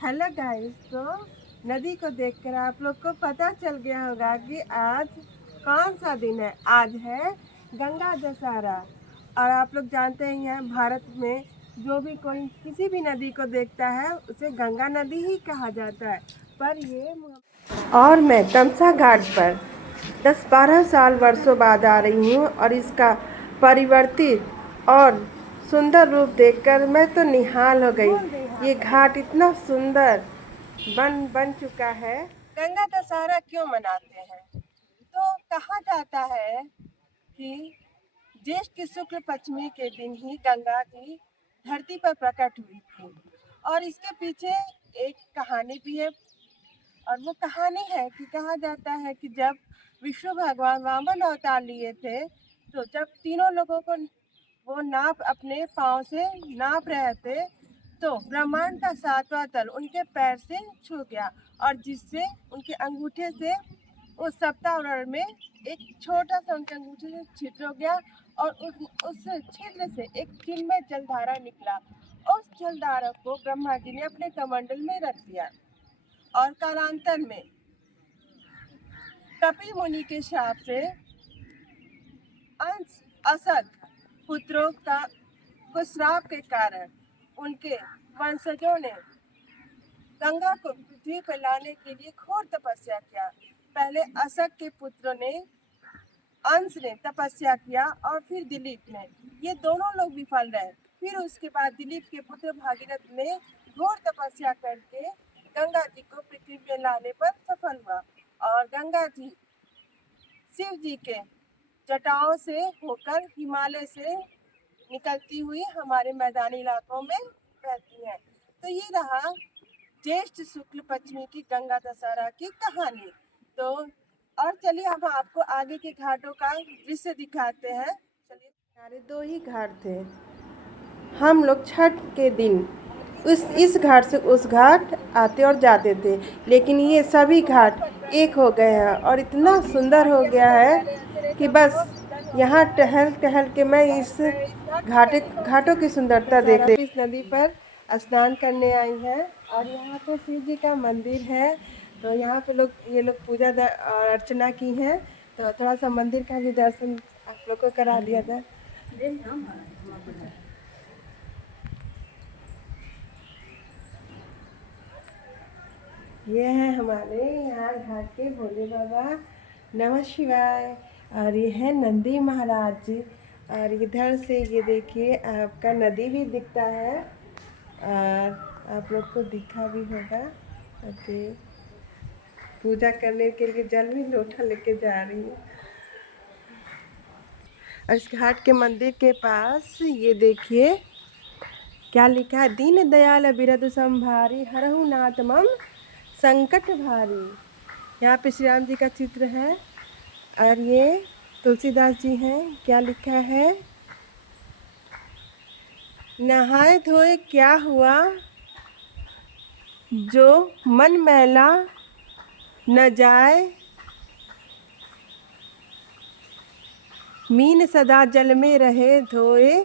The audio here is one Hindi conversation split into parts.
Hello guys. तो नदी को देखकर आप लोग को पता चल गया होगा कि आज कौन सा दिन है। आज है गंगा दशहरा। और आप लोग जानते ही हैं, भारत में जो भी कोई किसी भी नदी को देखता है उसे गंगा नदी ही कहा जाता है। पर ये और मैं तमसा घाट पर 10-12 साल वर्षों बाद आ रही हूँ और इसका परिवर्तित और सुंदर रूप देखकर मैं तो निहाल हो गई। ये घाट इतना सुंदर बन चुका है। गंगा दशहरा क्यों मनाते हैं? तो कहा जाता है कि ज्येष्ठ की शुक्ल पंचमी के दिन ही गंगा की धरती पर प्रकट हुई थी। और इसके पीछे एक कहानी भी है। और वो कहानी है कि कहा जाता है कि जब विष्णु भगवान वामन अवतार लिए थे, तो जब तीनों लोगों को वो नाप अपने पाँव से नाप रहे थे, तो ब्रह्मांड का सातवां तल उनके पैर से छू गया और जिससे उनके अंगूठे से उस सप्तावरण में एक छोटा सा उनके अंगूठे से छिद्र हो गया और उस छिद्र से एक चिन्मय जलधारा निकला। उस जलधारा को ब्रह्मा जी ने अपने कमंडल में रख दिया और कालांतर में कपिल मुनि के श्राप से अंश असद पुत्रों को श्राप के कारण उनके वंशजों ने गंगा को पृथ्वी पर लाने के लिए घोर तपस्या किया। पहले असक के पुत्रों ने अंश ने तपस्या किया और फिर दिलीप ने। ये दोनों लोग विफल रहे। फिर उसके बाद दिलीप के पुत्र भागीरथ ने घोर तपस्या करके गंगा जी को पृथ्वी पर लाने पर सफल हुआ और गंगा जी शिव जी के जटाओं से होकर हिमालय से निकलती हुई हमारे मैदानी इलाकों में बहती है। तो ये रहा ज्येष्ठ शुक्ल पंचमी की गंगा दशहरा की कहानी। तो और चलिए हम आपको आगे के घाटों का दृश्य दिखाते हैं। चलिए, हमारे 2 ही घाट थे। हम लोग छठ के दिन इस घाट से उस घाट आते और जाते थे, लेकिन ये सभी घाट एक हो गए हैं और इतना सुंदर हो गया है कि बस यहाँ टहल टहल के मैं इस घाटों की सुंदरता देख इस नदी पर स्नान करने आई हैं। और यहाँ पे शिव जी का मंदिर है, तो यहाँ पे ये लोग पूजा और अर्चना की हैं। तो थोड़ा सा मंदिर का भी दर्शन आप लोग को करा दिया जाए। ये है हमारे यहाँ घाट के भोले बाबा। नमः शिवाय। और ये है नंदी महाराज जी। और इधर से ये देखिए आपका नदी भी दिखता है और आप लोग को दिखा भी होगा। ओके, पूजा करने के लिए जल भी लोटा लेके जा रही है। और इस घाट के मंदिर के पास ये देखिए क्या लिखा है, दीन दयाल बिरधु संभारी हरहु नाथ मम संकट भारी। यहाँ पे श्री राम जी का चित्र है और ये तुलसीदास जी हैं। क्या लिखा है, नहाए धोए क्या हुआ, जो मन मैला न जाए, मीन सदा जल में रहे, धोए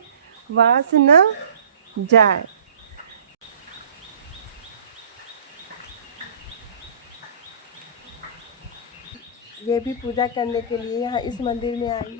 वास न जाए। ये भी पूजा करने के लिए यहाँ इस मंदिर में आई